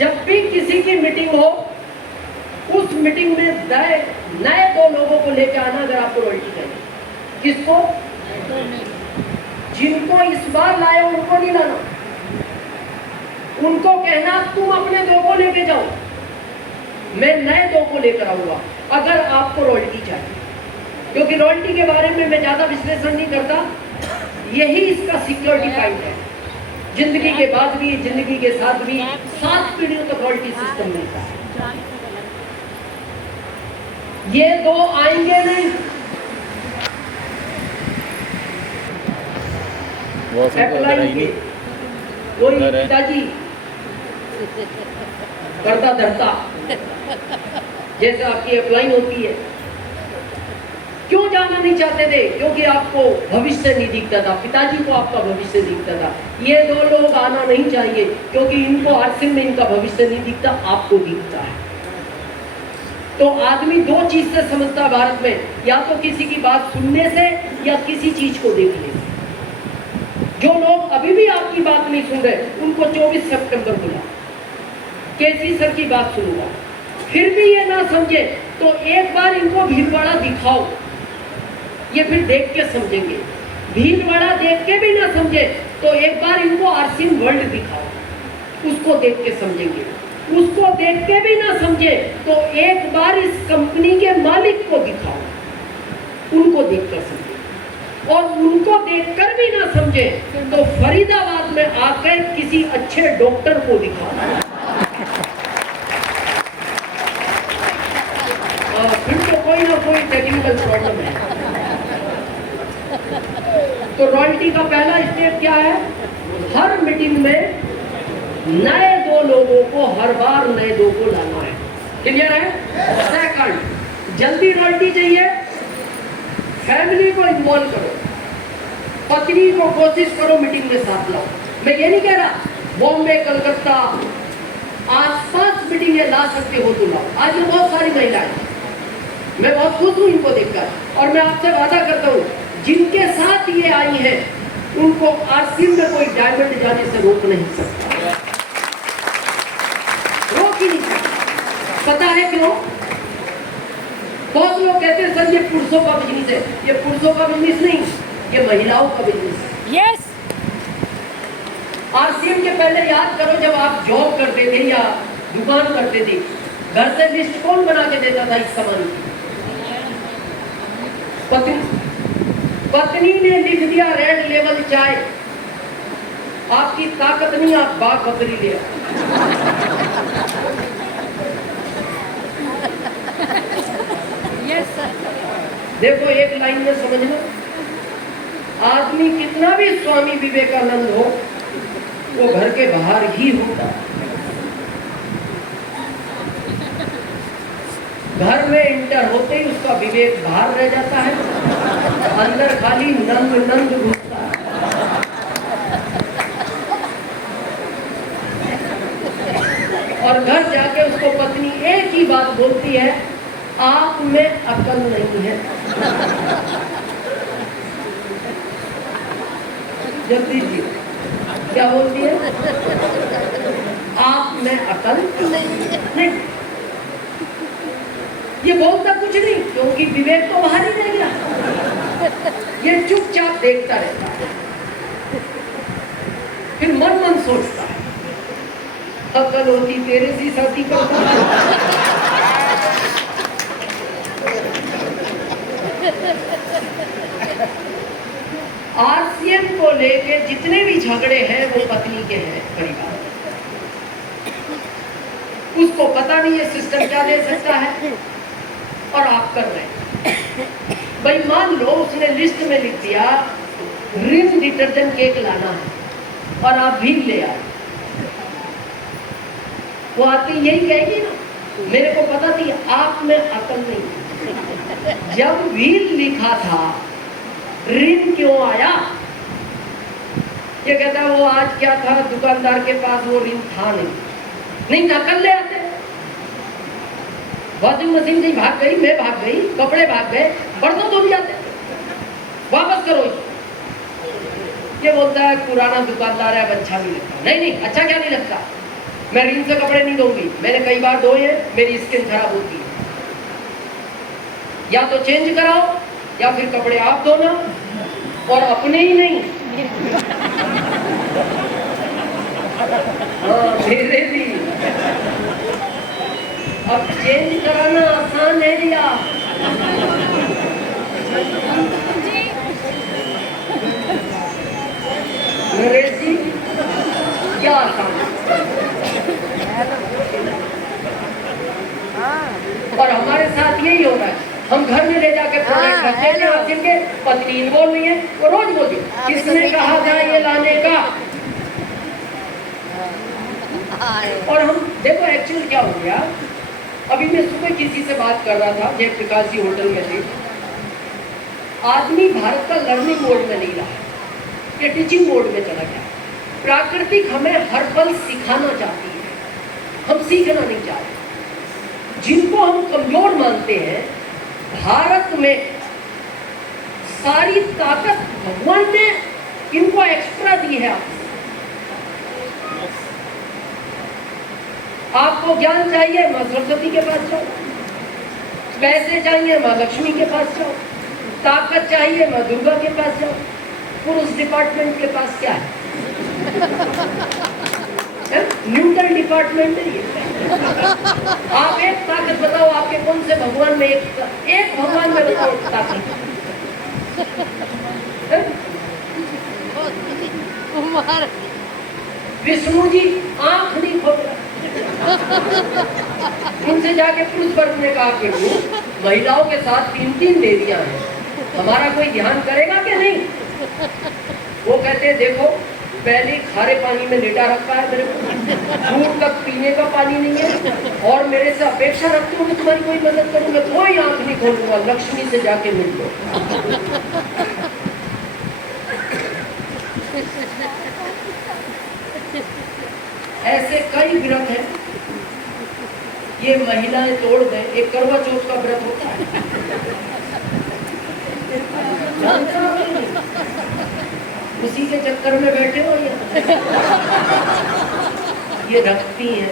जब भी किसी की मीटिंग हो, उस मीटिंग में नए 2 लोगों को लेकर आना अगर आपको रॉयल्टी चाहिए। किसको? जिनको इस बार लाए उनको नहीं लाना, उनको कहना तुम अपने 2 को लेके जाओ, मैं नए 2 को लेकर आऊंगा अगर आपको रॉयल्टी चाहिए। क्योंकि रॉयल्टी के बारे में मैं ज्यादा विश्लेषण नहीं करता, यही इसका सिक्योरिटी पॉइंट है। जिंदगी के बाद भी, जिंदगी के साथ भी 7 पीढ़ियों तक रॉयल्टी सिस्टम मिलता है। ये 2 आएंगे नहीं, कोई पिताजी करता धरता जैसे आपकी अप्लाइन होती है। क्यों जाना नहीं चाहते थे? क्योंकि आपको भविष्य नहीं दिखता था, पिताजी को आपका भविष्य दिखता था। ये 2 लोग आना नहीं चाहिए क्योंकि इनको आरसीएम में इनका भविष्य नहीं दिखता, आपको दिखता है। तो आदमी 2 चीज से समझता है भारत में, या तो किसी की बात सुनने से या किसी चीज को देखने से। जो लोग अभी भी आपकी बात नहीं सुन रहे, उनको 24 सितंबर बुला, केसी सर की बात सुनूंगा, फिर भी ये ना समझे तो एक बार इनको भीलवाड़ा दिखाओ, ये फिर देख के समझेंगे। भीलवाड़ा देख के भी ना समझे तो एक बार इनको आरसीएम वर्ल्ड दिखाओ, उसको देख के समझेंगे। उसको देख के भी ना समझे तो एक बार इस कंपनी के मालिक को दिखाओ, उनको देख कर समझे। और उनको देखकर भी ना समझे तो फरीदाबाद में आकर किसी अच्छे डॉक्टर को दिखाओ, फिर तो कोई ना कोई टेक्निकल प्रॉब्लम है। तो रॉयल्टी का पहला स्टेप क्या है? हर मीटिंग में नए 2 लोगों को, हर बार नए 2 को लाना है। क्लियर है? सेकंड, जल्दी रॉयल्टी चाहिए, फैमिली को इन्वॉल्व करो, पत्नी को कोशिश करो मीटिंग में साथ लाओ। मैं ये नहीं कह रहा बॉम्बे, कलकत्ता आसपास मीटिंग ला सकते हो तो लाओ। आज ये बहुत सारी महिलाएं, मैं बहुत खुश हूं इनको देखकर, और मैं आपसे वादा करता हूं जिनके साथ ये आई हैं उनको आरसीएम में कोई डायमंड जाने से रोक नहीं सकता, रोक ही नहीं सकता। पता है क्यों? बहुत लोग कहते हैं सर ये पुरुषों का बिजनेस है। ये पुरुषों का बिजनेस नहीं, ये महिलाओं का बिजनेस है। यस। आरसीएम के पहले याद करो, जब आप जॉब करते थे या दुकान करते थे, घर से लिस्ट कौन बना के देता था इस सामान की? पत्नी ने लिख दिया रेड लेवल चाय, आपकी ताकत नहीं, आप बाग बकरी ले यस सर। देखो एक लाइन में समझना, आदमी कितना भी स्वामी विवेकानंद हो, वो घर के बाहर ही होता है। घर में इंटर होते ही उसका विवेक बाहर रह जाता है, अंदर खाली नंद नंद घुसता है। और घर जाके उसको पत्नी एक ही बात बोलती है, आप में अकल नहीं है। जल्दी जी क्या बोलती है? आप में अकल नहीं। ये बोलता कुछ नहीं क्योंकि विवेक तो बाहर ही रह गया, ये चुपचाप देखता रहता है, फिर मन मन सोचता है अकल होती तेरे सी शादी करता। आरसीएम को लेके जितने भी झगड़े हैं वो पत्नी के हैं, परिवार। उसको पता नहीं है सिस्टम क्या दे सकता है और आप कर रहे हैं। भाई मान लो उसने लिस्ट में लिख दिया रिन डिटर्जेंट केक लाना है और आप भी ले आए, वो आती यही कहेगी ना, मेरे को पता थी आप में अकल नहीं। जब व्हील लिखा था रिन क्यों आया? ये कहता वो आज क्या था, दुकानदार के पास वो रिन था नहीं था, कल ले आते। वॉशिंग मशीन से भाग गई, मैं भाग गई, कपड़े भाग गए, बर्तन तो भी आते, वापस करो। ये बोलता है पुराना दुकानदार है, अब अच्छा नहीं लगता। नहीं अच्छा क्या नहीं लगता? मैं रिन से कपड़े नहीं धोऊंगी, मैंने कई बार धोए हैं, मेरी स्किन खराब होती है। या तो चेंज कराओ या फिर कपड़े आप धोना, और अपने ही नहीं, हाँ मेरे भी। अब चेंज कराना आसान है या नरेश जी क्या आसान है? और हमारे साथ यही हो रहा है, हम घर में ले जाके प्रोडक्ट रखते हैं आखिर के, पत्नी इन्वॉल्व नहीं है, वो रोज बोलती किसने कहा था ये लाने का। और हम देखो एक्चुअली क्या हो गया, अभी मैं सुबह किसी से बात कर रहा था, जयप्रकाश जी होटल में थे, आदमी भारत का लर्निंग मोड में नहीं रहा, ये टीचिंग मोड में चला गया। प्राकृतिक हमें हर पल सिखाना चाहती है, हम सीखना नहीं चाहते। जिनको हम कमजोर मानते हैं, भारत में सारी ताकत भगवान ने इनको एक्स्ट्रा दी है। आपको ज्ञान चाहिए, माँ सरस्वती के पास जाओ। पैसे चाहिए, माँ लक्ष्मी के पास जाओ। ताकत चाहिए, माँ दुर्गा के पास जाओ। पुरुष डिपार्टमेंट के पास क्या है? न्यूट्रल डिपार्टमेंट है ये। आप एक ताकत बताओ, आपके कौन से भगवान में एक भगवान में बताओ ताकत। विष्णु जी आंख नहीं खोल रहा, उनसे जाके पुरुष वर्ग ने कहा कि महिलाओं के साथ 3-3 देवियां हैं, हमारा कोई ध्यान करेगा कि नहीं? वो कहते हैं देखो, पहले खारे पानी में लेटा रखा है मेरे को, दूर तक पीने का पानी नहीं है, और मेरे से अपेक्षा रखते हो कि तुम्हारी कोई मदद करूं, मैं कोई आंख नहीं खोलूंगा, लक्ष्मी से जाके मिल लो। ऐसे कई व्रत हैं, ये महिलाएं तोड़ दें। एक करवा चौथ का व्रत होता है, उसी के चक्कर में बैठे हो ये रखती है,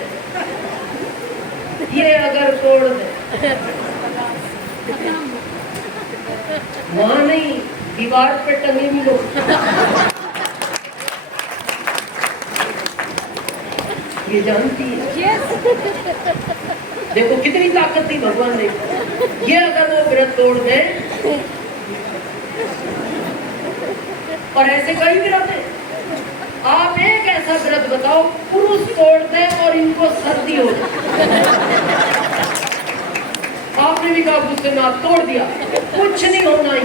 ये अगर तोड़ दे, वहां नहीं, दीवार पे टंगे भी लोग, ये जानती है। देखो कितनी ताकत दी भगवान ने। ये अगर वो व्रत तोड़ दे, और ऐसे कई व्रत है, आप एक ऐसा व्रत बताओ पुरुष तोड़ दे और इनको सर्दी हो जाए। आपने भी कहा गुस्से में आप तोड़ दिया, कुछ नहीं होना ही,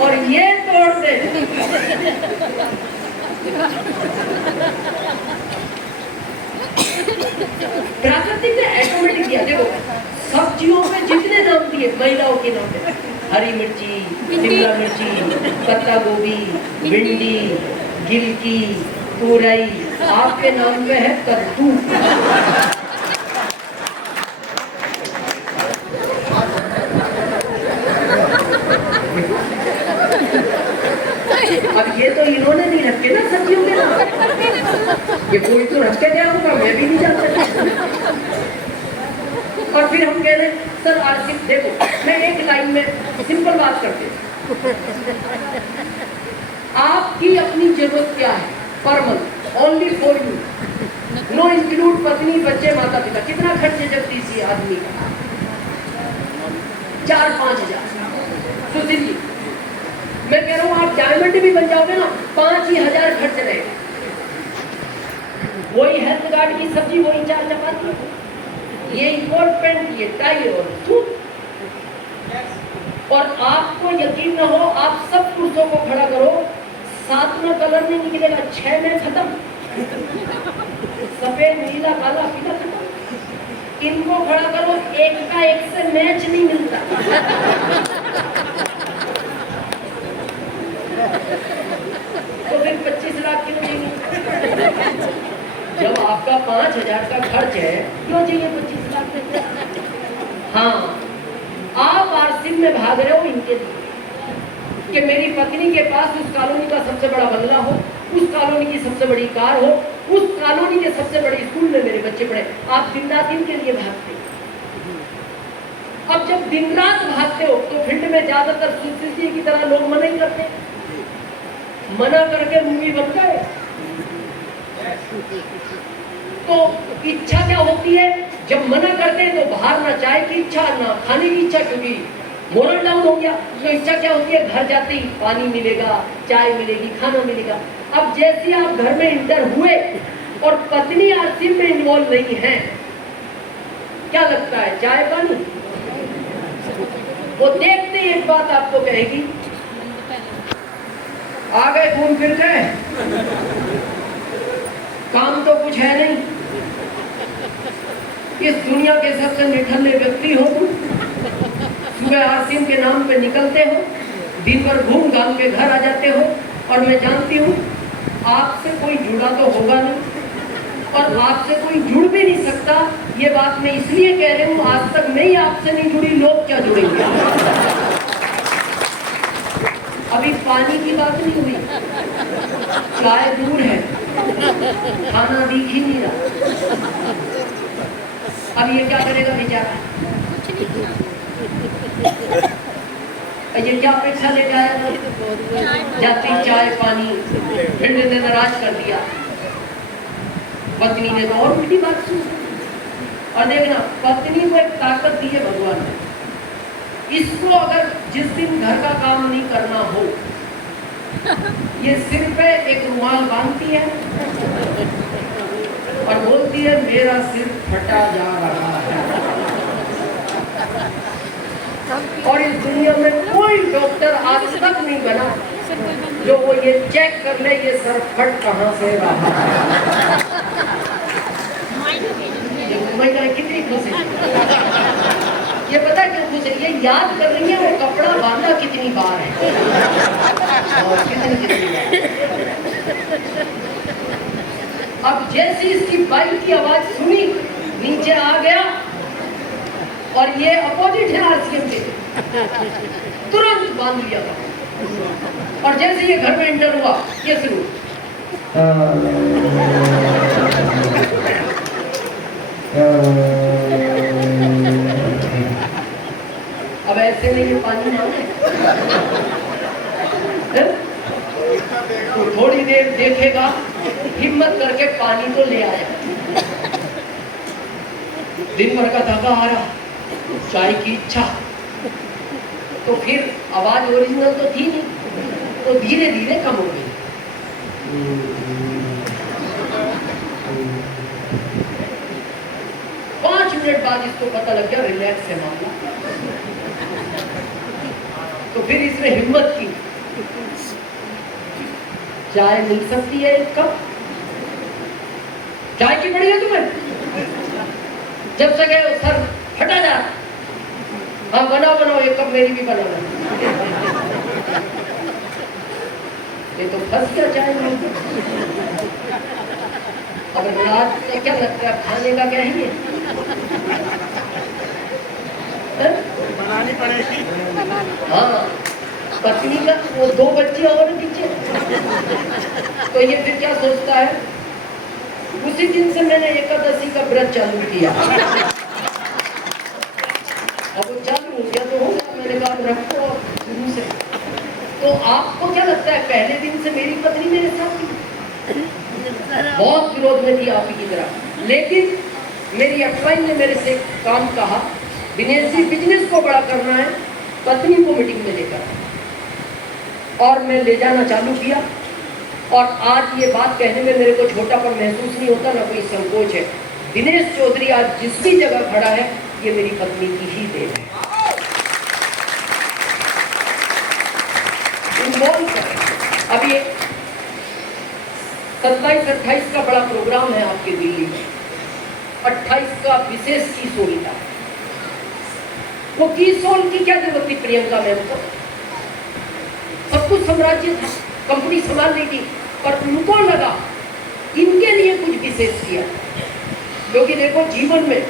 और ये तोड़ दे। प्राकृतिक ने ऑटोमेटिक दिया। देखो सब्जियों में जितने नाम दिए महिलाओं के नाम पे, हरी मिर्ची, शिमला मिर्ची, पत्ता गोभी, भिंडी, गिलकी, तुरई, आपके नाम पे है कद्दू। अब ये तो इन्होंने नहीं रखे ना सब्जियों के नाम, ये कोई तो रख के गया होगा, मैं भी नहीं जानता। और फिर हम कह रहे हैं सर आज सिर्फ देखो, मैं एक लाइन में सिंपल बात करते हैं, आपकी अपनी जरूरत क्या है per month, only for you, know include पत्नी, बच्चे, माता पिता। कितना खर्च है जब किसी आदमी का? 4-5 हजार। सुशील जी मैं कह रहा हूँ आप डायमंड भी बन जाओगे ना, 5 ही हजार खर्च रहेगा। वही हेल्थ गार्ड की सब्जी, वही 4 चपाती, ये कोट पैंट, ये टाई और सूट। और आपको यकीन न हो, आप सब पुरुषों को खड़ा करो, 7 में कलर नहीं निकलेगा, 6 में खत्म, सफेद, नीला, काला, पीला खत्म। इनको खड़ा करो, एक का एक से मैच नहीं मिलता। तो फिर 25 लाख क्यों चाहिए? जब आपका 5 हजार का खर्च है, क्यों चाहिए 25 लाख? हाँ, आप आरसीएम में भाग रहे हो इनके लिए कि मेरी पत्नी के पास उस कॉलोनी का सबसे बड़ा बंगला हो, उस कॉलोनी की सबसे बड़ी कार हो, उस कॉलोनी के सबसे बड़े स्कूल में मेरे बच्चे पढ़े, आप दिन रात इनके लिए भागते। अब जब दिन रात भागते हो तो फील्ड में ज्यादातर सुशील की तरह लोग मना ही करते, मना करके मूवी बन गए। तो इच्छा क्या होती है, जब मना करते हैं तो बाहर ना चाय की इच्छा ना खाने की इच्छा, क्योंकि मोरल डाउन हो गया। तो इच्छा क्या होती है, घर जाते ही पानी मिलेगा, चाय मिलेगी, खाना मिलेगा। अब जैसे आप घर में इंटर हुए और पत्नी आरसीएम में इन्वॉल्व नहीं है, क्या लगता है, चाय पानी? वो देखते ही एक बात आपको कहेगी, आ गए घूम फिर गए, काम तो कुछ है नहीं, इस दुनिया के सबसे निठल्ले व्यक्ति हो तुम, सुबह आरसीएम के नाम पे निकलते हो, दिन भर घूम घाम के घर आ जाते हो, और मैं जानती हूँ आपसे कोई जुड़ा तो होगा नहीं, और आपसे कोई जुड़ भी नहीं सकता। ये बात मैं इसलिए कह रही हूँ, आज तक मैं ही आपसे नहीं जुड़ी, लोग क्या जुड़ेंगे। अभी पानी की बात नहीं हुई, चाय दूर है, खाना दिख ही नहीं रहा, अब ये क्या करेगा बेचारा, ये क्या अपेक्षा ले जाएगा, जाती चाय पानी, फिर ने नाराज कर दिया, पत्नी ने तो और उल्टी बात सुनी। और देखना, पत्नी को एक ताकत दी है भगवान ने, इसको अगर जिस दिन घर का काम नहीं करना हो, ये सिर पे एक रुमाल बांधती है और बोलती है मेरा सिर फटा जा रहा है। और इस दुनिया में कोई डॉक्टर आज तक नहीं बना जो वो ये चेक कर ले ये सर फट कहाँ से रहा है। महिला कितनी खुश है, ये पता क्यों खुश है, ये याद कर रही है वो कपड़ा बांधा कितनी बार है और कितनी बार। अब जैसे इसकी बाइक की आवाज सुनी, नीचे आ गया, और ये अपोजिट है आरसीएम के, तुरंत बांध लिया था। और जैसे ये घर में एंटर हुआ, ये शुरू, अब ऐसे में ये पानी मांगे तो थोड़ी देर देखेगा, हिम्मत करके पानी तो ले आया। दिन भर का थका आ रहा, चाय की इच्छा, तो फिर आवाज ओरिजिनल तो थी नहीं, तो धीरे धीरे कम हो गई। 5 मिनट बाद इसको पता लग गया रिलैक्स है मामला, तो फिर इसने हिम्मत की, चाय मिल सकती है एक कप, चाय की पड़ी है तुम्हें, जब से गए सर हटा जा, हाँ बनाओ बनाओ एक कप मेरी भी बना लो। ये तो फंस गया चाय में। अब रात में क्या लगता है, खाने का क्या है ये, बनानी पड़ेगी। हाँ पत्नी का, वो 2 बच्चे और पीछे, तो ये फिर क्या सोचता है, उसी दिन से मैंने एकादशी का व्रत चालू किया। अब वो चालू हो गया तो हो गया, मैंने कहा रखो शुरू से। तो आपको क्या लगता है, पहले दिन से मेरी पत्नी मेरे साथ थी, बहुत विरोध में थी आप ही की तरह, लेकिन मेरी अपलाइन ने मेरे से काम कहा, दिनेश जी बिजनेस को बड़ा करना है, पत्नी को मीटिंग में लेकर, और मैं ले जाना चालू किया। और आज ये बात कहने में मेरे को छोटापन महसूस नहीं होता, ना कोई संकोच है। दिनेश चौधरी आज जिस भी जगह खड़ा है, ये मेरी पत्नी की ही देन है। अभी 27-28 का बड़ा प्रोग्राम है आपके दिल्ली में, 28 का विशेष की सोलता, वो की सोल की क्या जरूरत थी प्रियंका मैम को, सब कुछ साम्राज्य था, कंपनी संभाल रही थी, पर उनको लगा इनके लिए कुछ विशेष किया। क्योंकि देखो जीवन में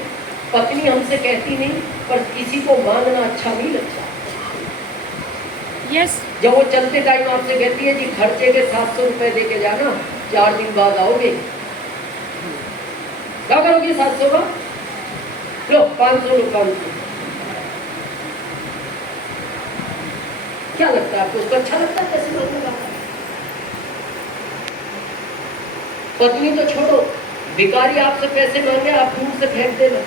पत्नी हमसे कहती नहीं, पर किसी को मांगना अच्छा नहीं लगता। यस जब वो चलते टाइम आपसे कहती है जी खर्चे के 700 रुपए दे के जाना, 4 दिन बाद आओगे, क्या करोगे 700 का? लो 500 लो 500। क्या लगता है आपको, उसको अच्छा लगता है पैसे मांगने का? पत्नी तो छोड़ो, भिखारी आपसे पैसे मांगे आप दूर से फेंक देना,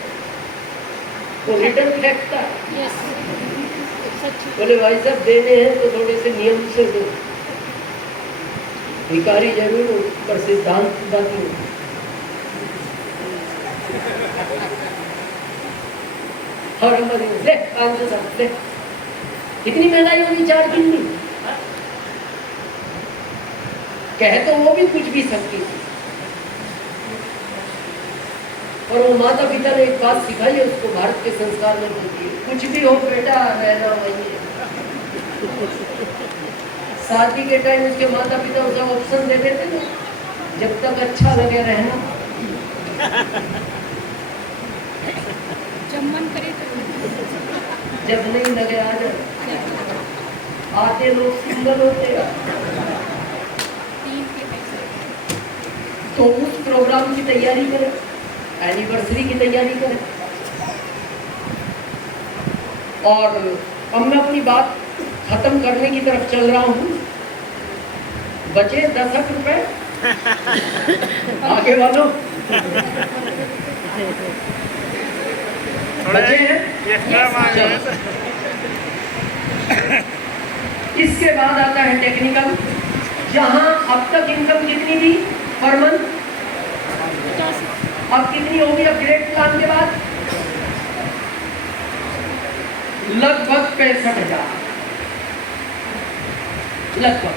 वो रिटर्न फेंकता है। बोले भाई साहब देने हैं तो थोड़े से नियम से दो। भिखारी जरूर हो पर सिद्धांत बाकी हो। और हम ले 500 साहब ले, कितनी महंगाई होगी 4 दिन में। कहे तो वो भी कुछ भी सकती थी, और वो माता पिता ने एक बात सिखाई है उसको, भारत के संस्कार में होती है, कुछ भी हो बेटा रहना वही है। शादी के टाइम उसके माता पिता उसे ऑप्शन दे देते थे, जब तक अच्छा लगे रहना, जब मन करे तो, जब नहीं लगे आ जाए। आते लोग सिंगल होते हैं, तो उस प्रोग्राम की तैयारी करें, एनिवर्सरी की तैयारी करें। और अब मैं अपनी बात खत्म करने की तरफ चल रहा हूँ। बचे 10 रुपए आगे वालों बचे हैं। चलो। इसके बाद आता है टेक्निकल, जहां अब तक इनकम कितनी थी पर मंथ, अब कितनी होगी अपग्रेड प्लान के बाद? लगभग 65,000, लगभग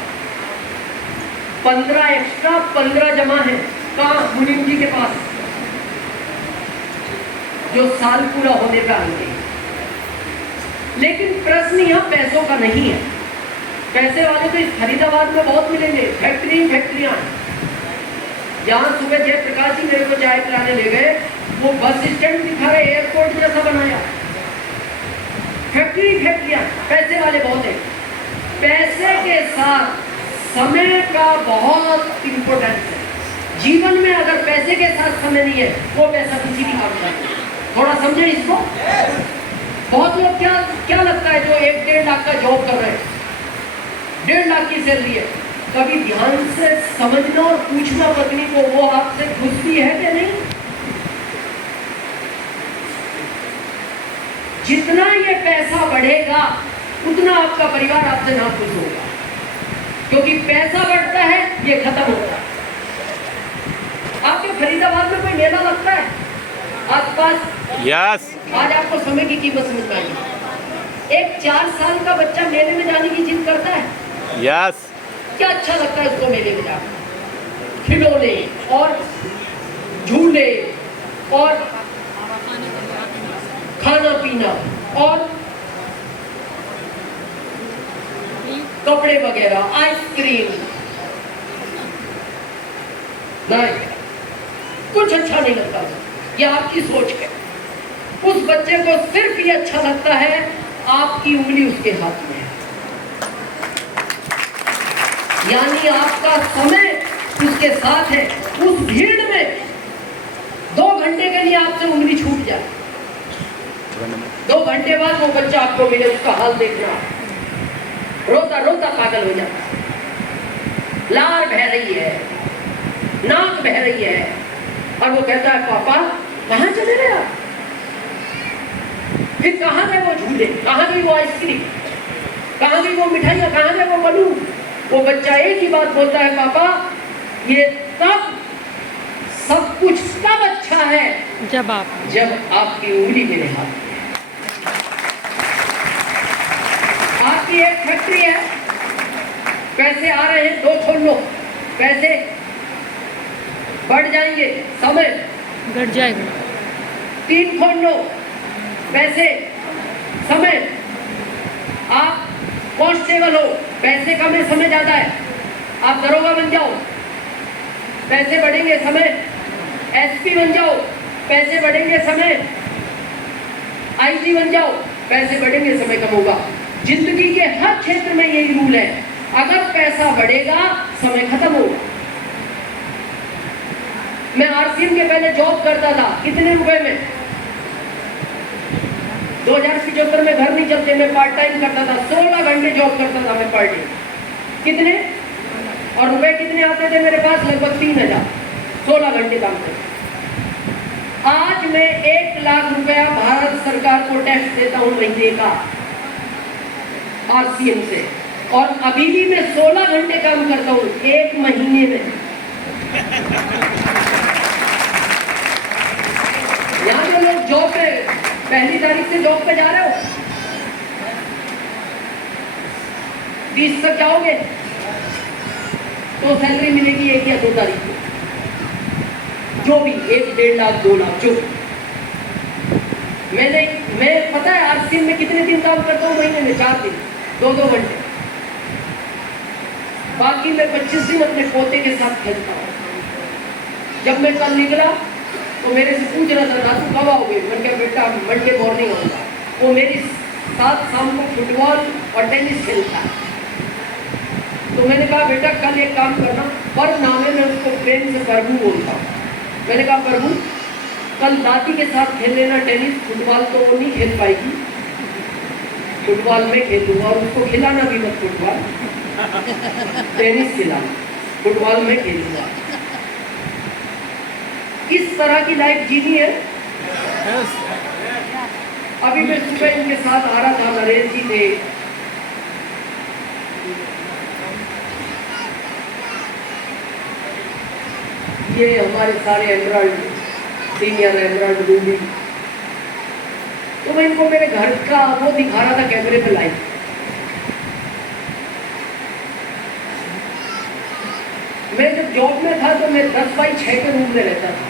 15 एक्स्ट्रा 15 जमा है कहाँ? मुनीम जी के पास, जो साल पूरा होने पे आएंगे। लेकिन प्रश्न यहाँ पैसों का नहीं है। पैसे वाले तो इस फरीदाबाद में बहुत मिलेंगे, फैक्ट्रियां। यहाँ सुबह जयप्रकाश जी मेरे को चाय पिलाने ले गए, वो बस स्टैंड दिखा रहे, एयरपोर्ट जैसा बनाया, फैक्ट्रियां, पैसे वाले बहुत है। पैसे के साथ समय का बहुत इंपॉर्टेंस है। जीवन में अगर पैसे के साथ समय नहीं है, वो पैसा किसी भी काम का नहीं। थोड़ा समझे इसको। बहुत लोग क्या लगता है जो 1-1.5 लाख का जॉब कर रहे हैं, 1.5 लाख की सैलरी है, कभी ध्यान से समझना और पूछना पत्नी को, वो आपसे खुश भी है कि नहीं? जितना ये पैसा बढ़ेगा उतना आपका परिवार आपसे ना खुश होगा, क्योंकि पैसा बढ़ता है, ये खत्म होता है। आपके फरीदाबाद में कोई मेला लगता है आसपास? यस। आज आपको समय की कीमत समझ में आएगी। एक 4 साल का बच्चा मेले में जाने की जिद करता है। यस। क्या अच्छा लगता है उसको मेले में जाकर? खिलौने और झूले और खाना पीना और कपड़े वगैरह, आइसक्रीम। नहीं, कुछ अच्छा नहीं लगता। ये आपकी सोच है। उस बच्चे को सिर्फ ये अच्छा लगता है आपकी उंगली उसके हाथ में है, यानी आपका समय उसके साथ है। उस भीड़ में 2 घंटे के लिए आपसे उंगली छूट जाए, 2 घंटे बाद वो बच्चा आपको मिले, उसका हाल देखना, रोता रोता पागल हो जाता, लार बह रही है, नाक बह रही है, और वो कहता है पापा कहाँ चले गए आप? फिर कहाँ गए वो झूले, कहाँ गई वो आइसक्रीम, कहाँ गई वो मिठाइयाँ, कहाँ गए वो बलून? वो बच्चा एक ही बात बोलता है, पापा ये तब सब कुछ तब अच्छा है जब आपकी उंगली मेरे हाथ में है। आपकी एक फैक्ट्री है, पैसे आ रहे हैं, 2 खोल लो, पैसे बढ़ जाएंगे, समय घट जाएगा। 3 खोल लो, पैसे समय, आप कांस्टेबल हो, पैसे कम है, समय ज्यादा है, आप दरोगा बन जाओ, पैसे बढ़ेंगे, समय, एसपी बन जाओ, पैसे बढ़ेंगे, समय, आईजी बन जाओ, पैसे बढ़ेंगे, समय कम होगा। जिंदगी के हर क्षेत्र में यही रूल है, अगर पैसा बढ़ेगा समय खत्म होगा। मैं आरसीएम के पहले जॉब करता था, कितने रुपए में? 2075 में घर नहीं चलते, मैं पार्ट टाइम करता था, 16 घंटे जॉब करता था मैं पर डे। कितने? और रुपए कितने आते थे मेरे पास? लगभग 3000, 16 घंटे काम करते। आज मैं 1 लाख रुपया भारत सरकार को टैक्स देता हूं महीने का आरसीएम से, और अभी भी मैं 16 घंटे काम करता हूं एक महीने में। यहां जो लोग जॉब पे पहली तारीख से जॉब पे जा रहे हो, 30 तक जाओगे तो सैलरी मिलेगी 1 या 2 तारीख को, जो भी 1, 1.5 लाख 2 लाख जो। मैं पता है आरसीएम में कितने दिन काम करता हूँ महीने में? 4 दिन, 2-2 घंटे। बाकी मैं 25 दिन अपने पोते के साथ खेलता हूँ। जब मैं कल निकला तो मेरे से पूछ रहा था, रातू कब आओगे? मैंने कहा बेटा मंडे मॉर्निंग आऊंगा। वो मेरे साथ शाम को फुटबॉल और टेनिस खेलता है। तो मैंने कहा बेटा कल एक काम करना, पर नाम है, मैं उसको प्रेम से प्रभु बोलता हूँ। मैंने कहा प्रभु कल दादी के साथ खेल लेना टेनिस, फुटबॉल तो वो नहीं खेल पाएगी, फुटबॉल में खेल लूंगा, और उसको खिलाना भी मत फुटबॉल, टेनिस खिलाना, फुटबॉल में खेलूंगा। इस तरह की लाइफ जीनी है। अभी मैं सुबह इनके साथ आ रहा था, नरेश जी थे, ये हमारे सारे एमराल्ड सीनियर एमराल्ड रूबी, तो मैं इनको मेरे घर का वो दिखा रहा था कैमरे पे लाइव। मैं जब जॉब में था तो मैं 10 बाई 6 के रूम में रहता था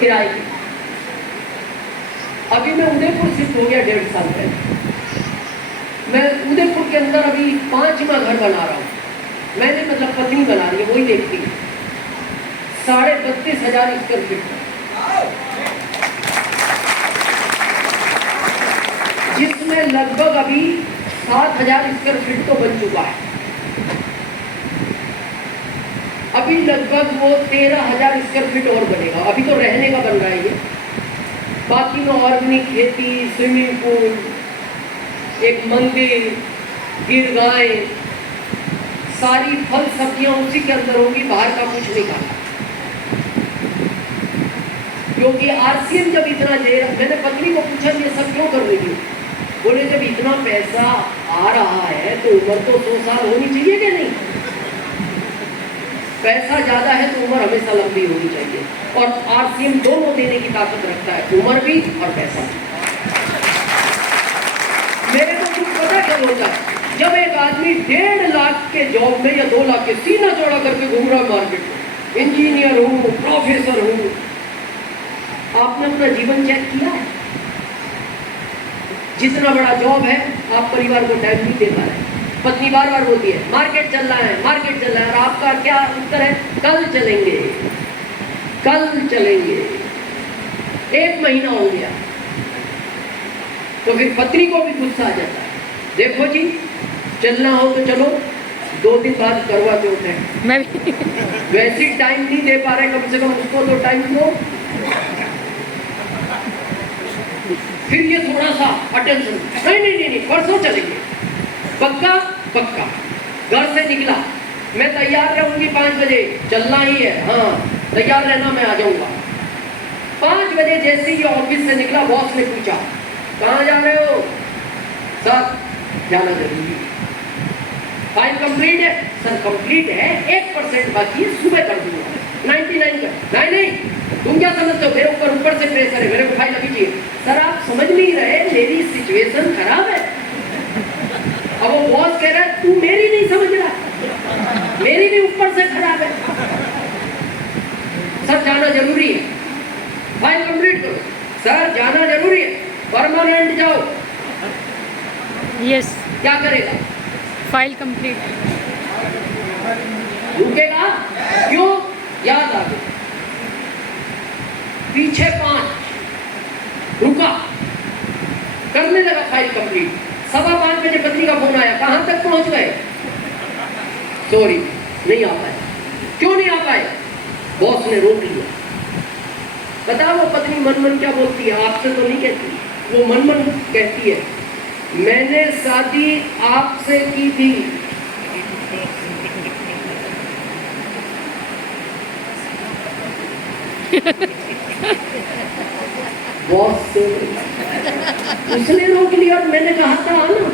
किराए की। अभी मैं उदयपुर शिफ्ट हो गया 1.5 साल पहले। मैं उदयपुर के अंदर अभी 5वां घर बना रहा हूँ। मैंने मतलब पत्नी बना रही है, वही देखती है। 32,500 स्क्वायर फीट, जिसमें लगभग अभी 7,000 स्क्वायर फीट तो बन चुका है। अभी लगभग वो 13,000 स्क्वायर फीट और बनेगा। अभी तो रहने का बन रहा है ये, बाकी में ऑर्गेनिक खेती, स्विमिंग पूल, एक मंदिर, गिर गाय, सारी फल सब्जियां उसी के अंदर होंगी, बाहर का कुछ नहीं खाना। क्योंकि आरसीएम जब इतना दे रहा, मैंने पत्नी को पूछा ये सब क्यों कर रही हो? बोले जब इतना पैसा आ रहा है तो उम्र तो 100 साल होनी चाहिए कि नहीं? पैसा ज्यादा है तो उम्र हमेशा लंबी होनी चाहिए, और आरसीएम दोनों देने की ताकत रखता है, उम्र भी और पैसा भी। मेरे को कुछ पता क्या होता है, जब एक आदमी 1.5 लाख के जॉब में या 2 लाख के सीना चौड़ा करके घूम रहा है मार्केट में, इंजीनियर हूँ, प्रोफेसर हूँ, आपने अपना जीवन चेक किया है? जितना बड़ा जॉब है आप परिवार को टाइम नहीं दे पा रहे। पत्नी बार बार बोलती है मार्केट चल रहा है, मार्केट चल रहा है, और आपका क्या उत्तर है? कल चलेंगे, कल चलेंगे। 1 महीना हो गया तो फिर पत्नी को भी गुस्सा आ जाता है, देखो जी चलना हो तो चलो, 2 दिन बाद करवा चौथ है, मैं भी वैसे टाइम नहीं दे पा रहे, कम से कम उसको तो टाइम दो। फिर ये थोड़ा सा अटेंशन, नहीं परसों चलेंगे, पक्का पक्का। घर से निकला, मैं तैयार रहूंगी 5 बजे, चलना ही है, हाँ तैयार रहना, मैं आ जाऊंगा। 5 बजे जैसे ही ऑफिस से निकला, बॉस ने पूछा कहाँ जा रहे हो? सर जाना जरूरी है। फाइल कंप्लीट है? सर कंप्लीट है, 1% बाकी है, सुबह कर दूंगा। 99 कर, नहीं तुम क्या समझते हो, मेरे ऊपर से प्रेशर है, मेरे को फाइल अभी चाहिए। सर आप समझ नहीं रहे, मेरी सिचुएशन खराब है। अब वो बॉस कह रहा है तू मेरी नहीं समझ रहा, मेरी भी ऊपर से खराब है। सर जाना जरूरी है, फाइल कंप्लीट करो। सर जाना जरूरी है, परमानेंट जाओ। यस, क्या करेगा? File complete. रुकेगा क्यों? याद आ गया, पीछे 5 रुका, करने लगा फाइल कंप्लीट। 5:15 बजे पत्नी का फोन आया, कहां तक पहुंच गए? सॉरी नहीं आ पाए। क्यों नहीं आ पाए? बॉस ने रोक लिया। बताओ वो पत्नी मन मन क्या बोलती है, आपसे तो नहीं कहती, वो मन मन कहती है मैंने शादी आपसे की थी। बॉस से उसने रोक लिया और मैंने कहा था ना।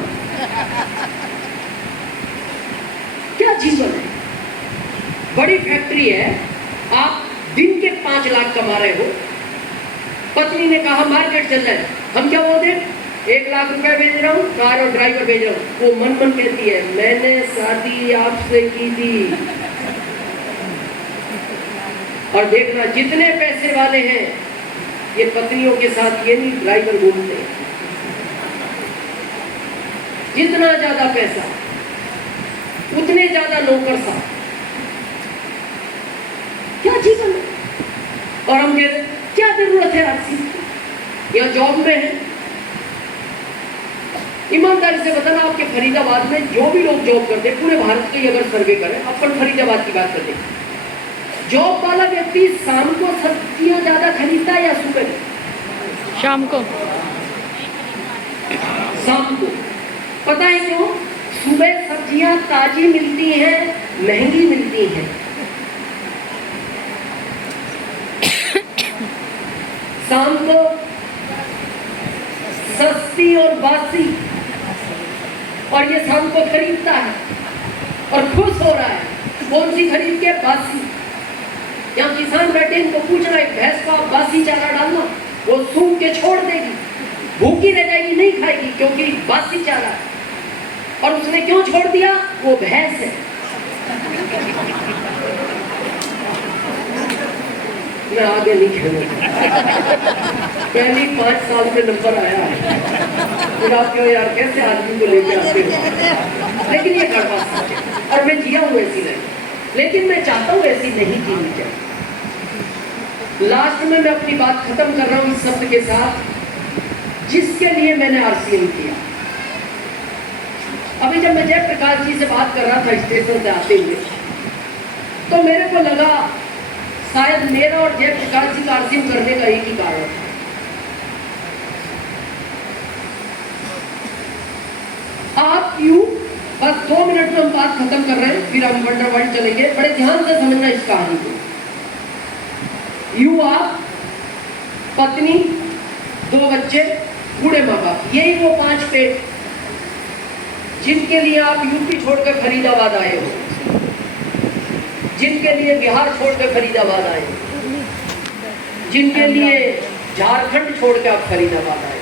क्या जीवन है? बड़ी फैक्ट्री है, आप दिन के 5 लाख कमा रहे हो। पत्नी ने कहा मार्केट चल रहा है, हम क्या बोलते 1 लाख रुपए भेज रहा हूँ, कार और ड्राइवर भेज रहा हूँ। वो मन मन कहती है मैंने शादी आपसे की थी। और देखना जितने पैसे वाले हैं ये पत्नियों के साथ ये नहीं ड्राइवर घूमते। जितना ज्यादा पैसा उतने ज्यादा नौकर साहब। क्या जीवन है? और हम कहते क्या जरूरत है आपसी? या जॉब में है, ईमानदारी से बताना आपके फरीदाबाद में जो भी लोग जॉब करते हैं, पूरे भारत के अगर सर्वे करें, अपन फरीदाबाद की बात करते हैं, जॉब वाला व्यक्ति शाम को सब्जियां ज्यादा खरीदता है या सुबह? शाम को। शाम को। पता है क्यों? सुबह सब्जियां ताजी मिलती हैं, महंगी मिलती हैं। शाम को सस्ती और बासी, और ये शाम को खरीदता है और खुश हो रहा है। कौन सी खरीद के? बासी। यहाँ किसान बैठे इनको पूछ रहा है भैंस को आप बासी चारा डालना, वो सूख के छोड़ देगी, भूखी रह जाएगी, नहीं खाएगी क्योंकि बासी चारा है। और उसने क्यों छोड़ दिया? वो भैंस है। मैं आगे नहीं खेलूंगा, पहली 5 साल से नंबर आया है। फिर आप क्यों यार कैसे आदमी को लेकर आते हो? लेकिन ये गड़बड़ सच है और मैं जिया हूँ ऐसी नहीं, लेकिन मैं चाहता हूँ ऐसी नहीं जीनी चाहिए। लास्ट में मैं अपनी बात खत्म कर रहा हूँ इस शब्द के साथ, जिसके लिए मैंने RCM किया। अभी जब मैं जयप्रकाश जी से बात कर रहा था स्टेशन से आते हुए, तो मेरे को लगा शायद मेरा और जयप्रकाश जी का RCM करने का एक ही कारण था। आप यूं बस 2 मिनट में हम बात खत्म कर रहे हैं, फिर हम वंडरवर्ल्ड चलेंगे। बड़े ध्यान से समझना इस कहानी को। यू आप, पत्नी, 2 बच्चे, बूढ़े माँ बाप, यही वो 5 पेट जिनके लिए आप यूपी छोड़कर फरीदाबाद आए हो, जिनके लिए बिहार छोड़कर फरीदाबाद आए हो, जिनके लिए झारखंड छोड़कर आप फरीदाबाद आए।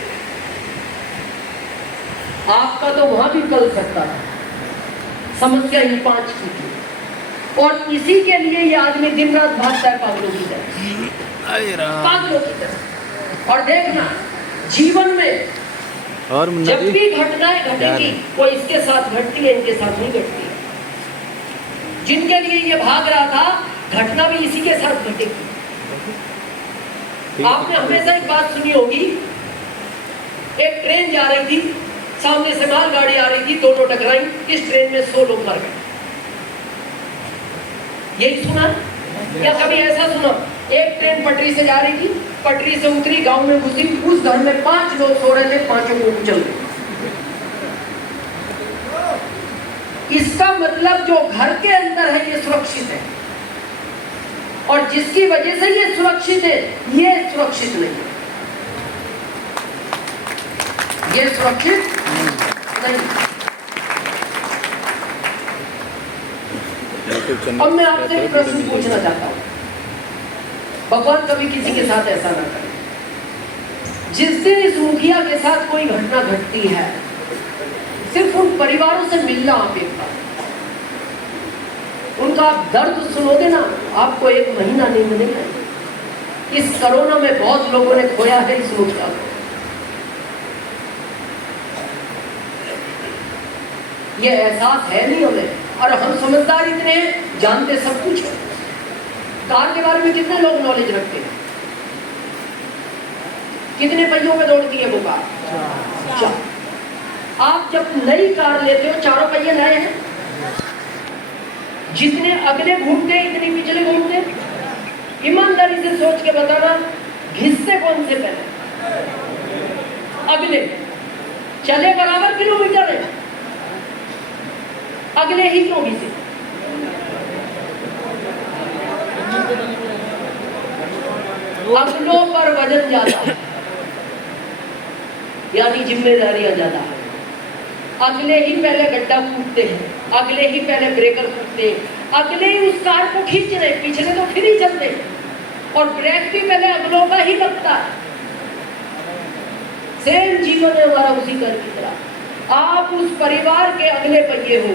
आपका तो वहां भी चल सकता है, समस्या इन 5 की थी। और इसी के लिए ये आदमी दिन रात भागता है पागलों की तरह, पागलों की तरह। और देखना जीवन में और जब भी घटनाएं घटेगी वो इसके साथ घटती है, इनके साथ नहीं घटती। जिनके लिए ये भाग रहा था घटना भी इसी के साथ घटेगी। आपने हमेशा एक बात सुनी होगी, एक ट्रेन जा रही थी, सामने से मालगाड़ी आ रही थी, दोनों टकराई, इस ट्रेन में 100 लोग मर गए। यही सुना या कभी ऐसा सुना? एक ट्रेन पटरी से जा रही थी, पटरी से उतरी, गांव में घुसी, उस घर में 5 लोग सो रहे थे, 5 को कुचल गए। इसका मतलब जो घर के अंदर है ये सुरक्षित है, और जिसकी वजह से ये सुरक्षित है ये सुरक्षित नहीं है, ये सुरक्षित नहीं। अब मैं आपसे एक प्रश्न पूछना चाहता हूं, भगवान कभी किसी के साथ ऐसा ना करे। जिस दिन इस मुखिया के साथ कोई घटना घटती है, सिर्फ उन परिवारों से मिलना आप एक बार, उनका आप दर्द सुनोगे ना, आपको 1 महीना नहीं मिलेगा। इस कोरोना में बहुत लोगों ने खोया है इस मुखिया को। ये एहसास है नहीं हमें, और हम समझदार इतने हैं, जानते सब कुछ है। कार के बारे में कितने लोग नॉलेज रखते हैं? कितने पहियों में दौड़ती है वो कार? चार। आप जब नई कार लेते हो, चारों पहिए नए हैं, जितने अगले घूमते इतने पिछले घूमते। ईमानदारी से सोच के बताना, घिसते कौन से पहले? अगले। चले बराबर किलोमीटर है, अगले ही क्यों घिसे? अगलों पर वजन ज्यादा है, यानी जिम्मेदारियां ज्यादा है। अगले ही पहले गड्ढा कूदते हैं, अगले ही पहले ब्रेकर कूदते हैं, अगले ही उस कार को खींच रहे, पिछले तो फिर ही चलते हैं। और ब्रेक भी पहले अगलों का ही लगता है। सेम जीवन है हमारा उसी घर की तरह। आप उस परिवार के अगले पहिए हो।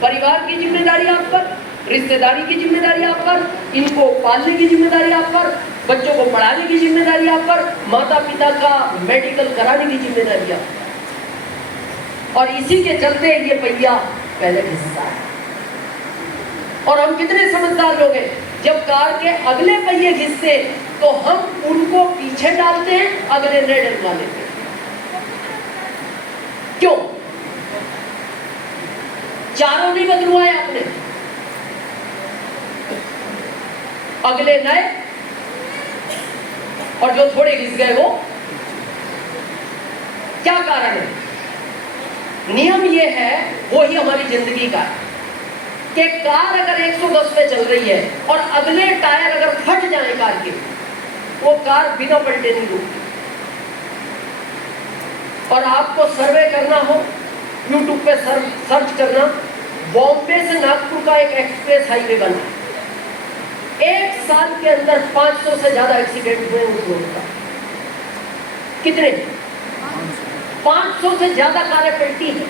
परिवार की जिम्मेदारी आप पर, रिश्तेदारी की जिम्मेदारी आप पर, इनको पालने की जिम्मेदारी आप पर, बच्चों को पढ़ाने की जिम्मेदारी आप पर, माता पिता का मेडिकल कराने की जिम्मेदारी आप पर। और इसी के चलते ये पहिया पहले घिसता है। और हम कितने समझदार लोग हैं, जब कार के अगले पहिए घिसते तो हम उनको पीछे डालते हैं, अगले नए डलवा लेते हैं। क्यों? चारों नहीं बदलवाए आपने, अगले नए, और जो थोड़े घिस गए वो। क्या कारण है? नियम ये है, वो ही हमारी जिंदगी का है कि कार अगर 110 पे चल रही है और अगले टायर अगर फट जाए कार के, वो कार बिना पलटे नहीं रुकती। और आपको सर्वे करना हो, यूट्यूब पे सर्च करना, बॉम्बे से नागपुर का एक एक्सप्रेस हाईवे बना, 1 साल के अंदर 500 से ज्यादा एक्सीडेंट हुए उस रोड का। कितने? 500 से ज्यादा कारें पलटी हैं।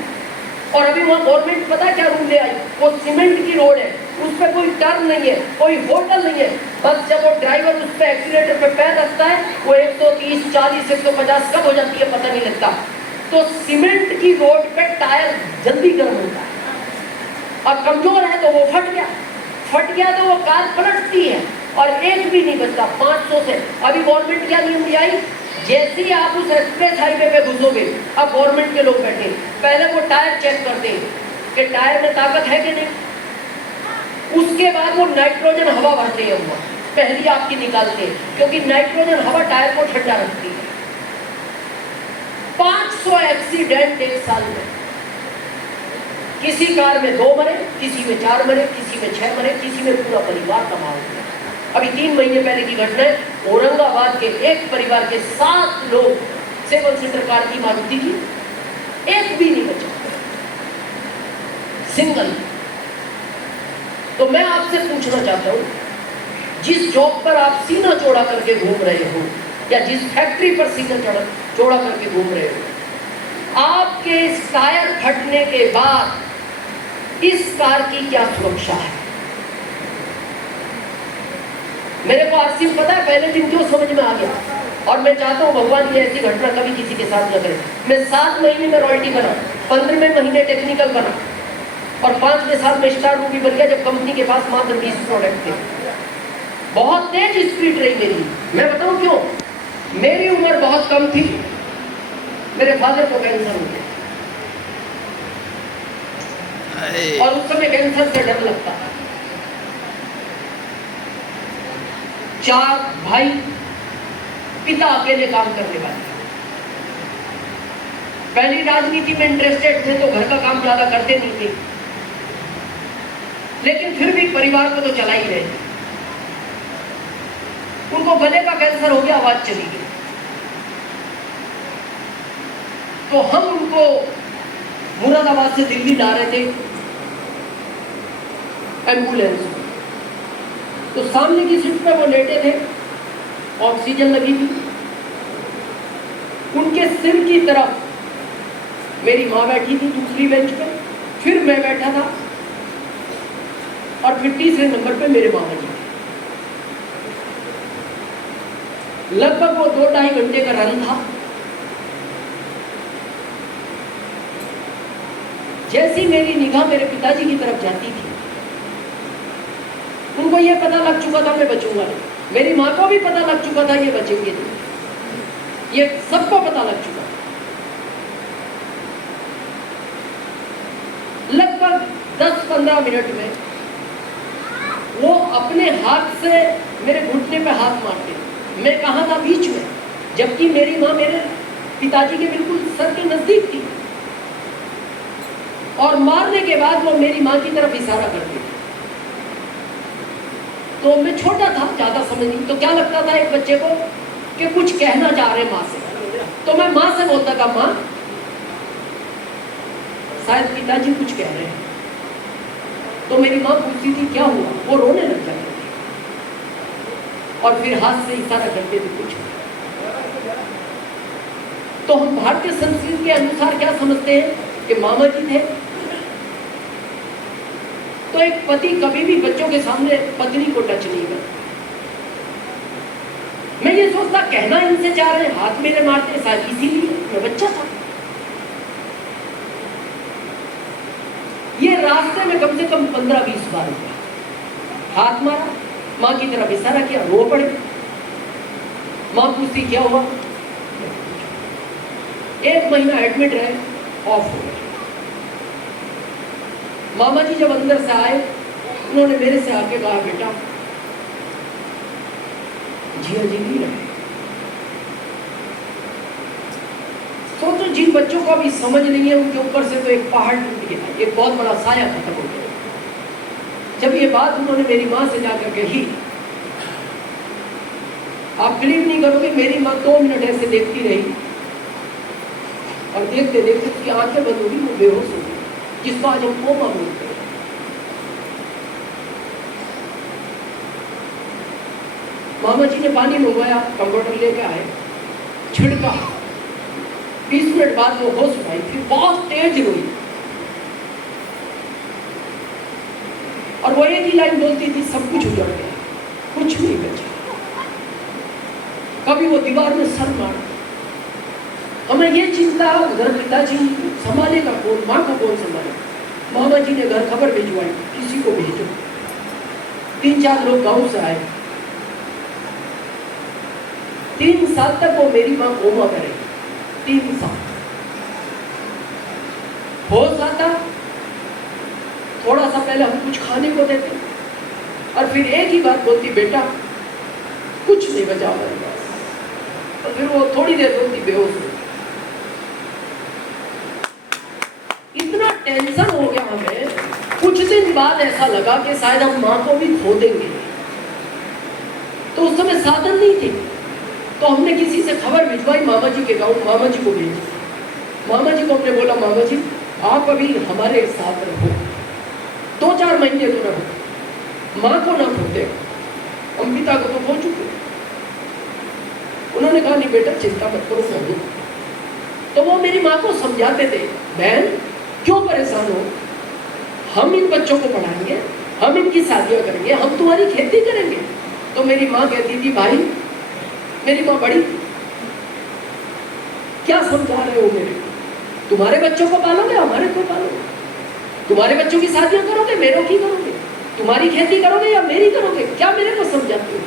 और अभी वहां गवर्नमेंट पता क्या रूल ले आई? वो सीमेंट की रोड है, उस पर कोई टर्न नहीं है, कोई होटल नहीं है। बस जब वो ड्राइवर उस पर एक्सीलेटर पे पैर रखता है, वो 130, 40, 150 कब हो जाती है पता नहीं लगता। तो सीमेंट की रोड पे टायर जल्दी गर्म होता है, और कमजोर है तो वो फट गया तो वो कार पलटती है और एक भी नहीं बचता। 500 से। अभी गवर्नमेंट क्या नियम दिया है? जैसे ही आप उस एक्सप्रेस हाईवे पे घुसोगे, अब गवर्नमेंट के लोग बैठे, पहले वो टायर चेक करते हैं कि टायर में ताकत है कि नहीं। उसके बाद वो नाइट्रोजन हवा भरते हैं, वो पहली आपकी निकालते हैं, क्योंकि नाइट्रोजन हवा टायर को ठंडा रखती है। 500 एक्सीडेंट 1 साल में। किसी कार में 2 मरे, किसी में 4 मरे, किसी में 6 मरे, किसी में पूरा परिवार तबाह हो गया। अभी 3 महीने पहले की घटना है, औरंगाबाद के एक परिवार के 7 लोग 7 सीटर कार की मारुति थी, एक भी नहीं बचा, सिंगल। तो मैं आपसे पूछना चाहता हूं, जिस जॉब पर आप सीना चौड़ा करके घूम रहे हो, या जिस फैक्ट्री पर सीना चौड़ा करके घूम रहे हो, आपके इस टायर फटने के बाद इस कार की क्या सुरक्षा है? मेरे को आसिम पता है पहले दिन क्यों समझ में आ गया, और मैं चाहता हूं भगवान ये ऐसी घटना कभी किसी के साथ न करे। मैं 7 महीने में रॉयल्टी बना, 15वें महीने टेक्निकल बना, और 5वें साल में स्टार रूबी बन गया, जब कंपनी के पास मात्र 20 प्रोडक्ट थे। बहुत तेज स्पीड रही मेरी। मैं बताऊं क्यों? मेरी उम्र बहुत कम थी, मेरे फादर को कैंसर हो गया, और उस समय कैंसर से डर लगता था। 4 भाई, पिता अकेले काम करने वाले। पहली राजनीति में इंटरेस्टेड थे तो घर का काम ज्यादा करते नहीं थे, लेकिन फिर भी परिवार को तो चला ही रहे थे। उनको गले का कैंसर हो गया, आवाज चली गई। तो हम उनको मुरादाबाद से दिल्ली ला रहे थे एम्बुलेंस में। तो सामने की सीट पे वो लेटे थे, ऑक्सीजन लगी थी, उनके सिर की तरफ मेरी माँ बैठी थी दूसरी बेंच पे, फिर मैं बैठा था, और फिर तीसरे नंबर पे मेरे मामा जी। लगभग वो 2-2.5 घंटे का रन था। जैसी मेरी निगाह मेरे पिताजी की तरफ जाती थी, उनको ये पता लग चुका था मैं बचूंगा नहीं। मेरी माँ को भी पता लग चुका था ये बचेंगे नहीं, ये सबको पता लग चुका। 10-15 मिनट में वो अपने हाथ से मेरे घुटने पे हाथ मारते। मैं कहाँ था? बीच में, जबकि मेरी माँ मेरे पिताजी के बिल्कुल सर के नजदीक थी। और मारने के बाद वो मेरी माँ की तरफ इशारा करती थी। तो मैं छोटा था, ज्यादा समझ नहीं, तो क्या लगता था एक बच्चे को कि कुछ कहना चाह रहे माँ से। तो मैं माँ से बोलता था, माँ शायद पिताजी कुछ कह रहे हैं। तो मेरी माँ पूछती थी क्या हुआ, वो रोने लग जाते थे और फिर हाथ से इशारा करते थे कुछ। तो हम भारतीय संस्कृति के अनुसार क्या समझते हैं कि मामा जी थे। तो एक पति कभी भी बच्चों के सामने पत्नी को टच नहीं करता। मैं ये सोचता कहना इनसे चाह रहे, हाथ मेरे मारते शायद इसीलिए, मैं बच्चा था। ये रास्ते में कम से कम 15-20 बार हुआ। हाथ मारा, माँ की तरफ इशारा किया, रो पड़े। माँ पूछती क्या हुआ। 1 महीना एडमिट रहे, ऑफ हो गए। मामा जी जब अंदर से आए, उन्होंने मेरे से आके कहा, बेटा जिया जी नहीं रहे। सोचो जिन बच्चों को अभी समझ नहीं है, उनके ऊपर से तो एक पहाड़ टूट गया, एक बहुत बड़ा साया खत्म हो गया। जब ये बात उन्होंने मेरी माँ से जाकर कही, आप बिलीव नहीं करोगे, मेरी माँ 2 मिनट ऐसे देखती रही और देखते देखते उसकी आंखें बंद हो गई, वो बेहोश हो गई, जिसको आज हम कोमा बोलते हैं। मामा जी ने पानी मंगवाया, कंप्यूटर लेके आए, छिड़का। 20 मिनट बाद वो होश उठाई, फिर बहुत तेज रोई और वो एक ही लाइन बोलती थी, सब कुछ उजड़ गया, कुछ नहीं बचा। कभी वो दीवार में सर मार। हमें ये चिंता, उधर पिताजी संभालेगा कौन, माँ को कौन संभाले। मामा जी ने घर खबर भिजवाई, किसी को भेजो। 3-4 लोग गांव से आए। 3 साल तक वो मेरी माँ कोमा करे, 3 साल। होश आता, थोड़ा सा पहले हम कुछ खाने को देते और फिर एक ही बात बोलती, बेटा कुछ नहीं बचा हमारे पास। और फिर वो थोड़ी देर बोलती, बेहोश हो। इतना टेंशन हो गया हमें, कुछ दिन बाद ऐसा लगा कि शायद हम माँ को भी खो देंगे। तो उस समय साधन नहीं थे, तो हमने किसी से खबर भिजवाई, मामा जी के गांव। मामा जी को भेजी। मामा जी को हमने बोला, मामा जी आप अभी हमारे साथ रहो, 2-4 महीने तो रहो, माँ को ना खोते, हम पिता को तो खो चुके। उन्होंने कहा, नहीं बेटा चिंता मत करो, मैं हूं। तो वो मेरी माँ को समझाते थे, बहन क्यों परेशान हो, हम इन बच्चों को पढ़ाएंगे, हम इनकी शादियां करेंगे, हम तुम्हारी खेती करेंगे। तो मेरी माँ कहती थी, भाई मेरी माँ बड़ी, क्या समझा रहे हो मेरे, तुम्हारे बच्चों को पालोगे, हमारे को पालोगे, तुम्हारे बच्चों की शादियां करोगे, मेरे की करोगे, तुम्हारी खेती करोगे या मेरी करोगे, क्या मेरे को समझाते हो।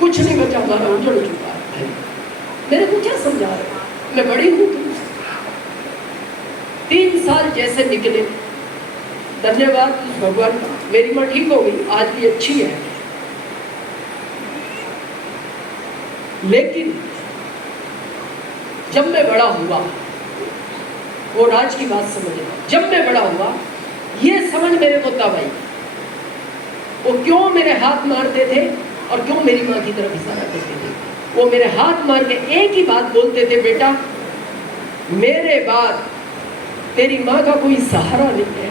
कुछ नहीं बचा, हमारा उजड़ चुका है, मेरे को क्या समझा रहे हो, मैं बड़ी हूं तुमसे। 3 साल जैसे निकले, धन्यवाद उस भगवान का, मेरी माँ ठीक हो गई, आज भी अच्छी है। लेकिन जब मैं बड़ा हुआ, वो राज की बात समझना, जब मैं बड़ा हुआ ये समझ मेरे को तब आई, वो क्यों मेरे हाथ मारते थे और क्यों मेरी माँ की तरफ इशारा करते थे। वो मेरे हाथ मार के एक ही बात बोलते थे, बेटा मेरे बाद तेरी माँ का कोई सहारा नहीं है,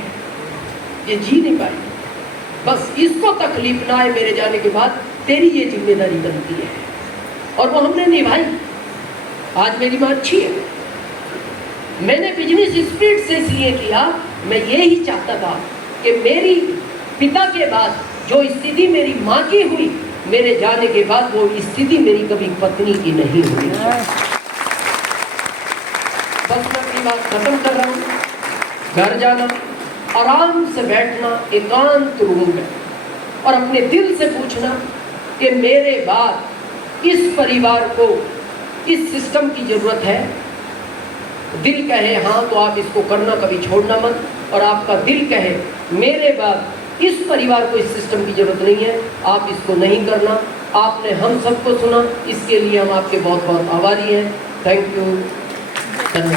ये जी नहीं पाई, बस इसको तकलीफ ना आए मेरे जाने के बाद, तेरी ये जिम्मेदारी बनती है। और वो हमने निभाई। आज मेरी माँ अच्छी है। मैंने बिजनेस स्पिरिट से इसलिए किया, मैं ये ही चाहता था कि मेरी पिता के बाद जो स्थिति मेरी माँ की हुई, मेरे जाने के बाद वो स्थिति मेरी कभी पत्नी की नहीं हुई। बस मैं अपनी बात खत्म कर रहा हूँ। घर जाना, आराम से बैठना एकांत रूम में और अपने दिल से पूछना कि मेरे बाद इस परिवार को इस सिस्टम की जरूरत है। दिल कहे हाँ तो आप इसको करना, कभी छोड़ना मत। और आपका दिल कहे मेरे बाद इस परिवार को इस सिस्टम की जरूरत नहीं है, आप इसको नहीं करना। आपने हम सबको सुना, इसके लिए हम आपके बहुत बहुत आभारी हैं। थैंक यू, धन्यवाद।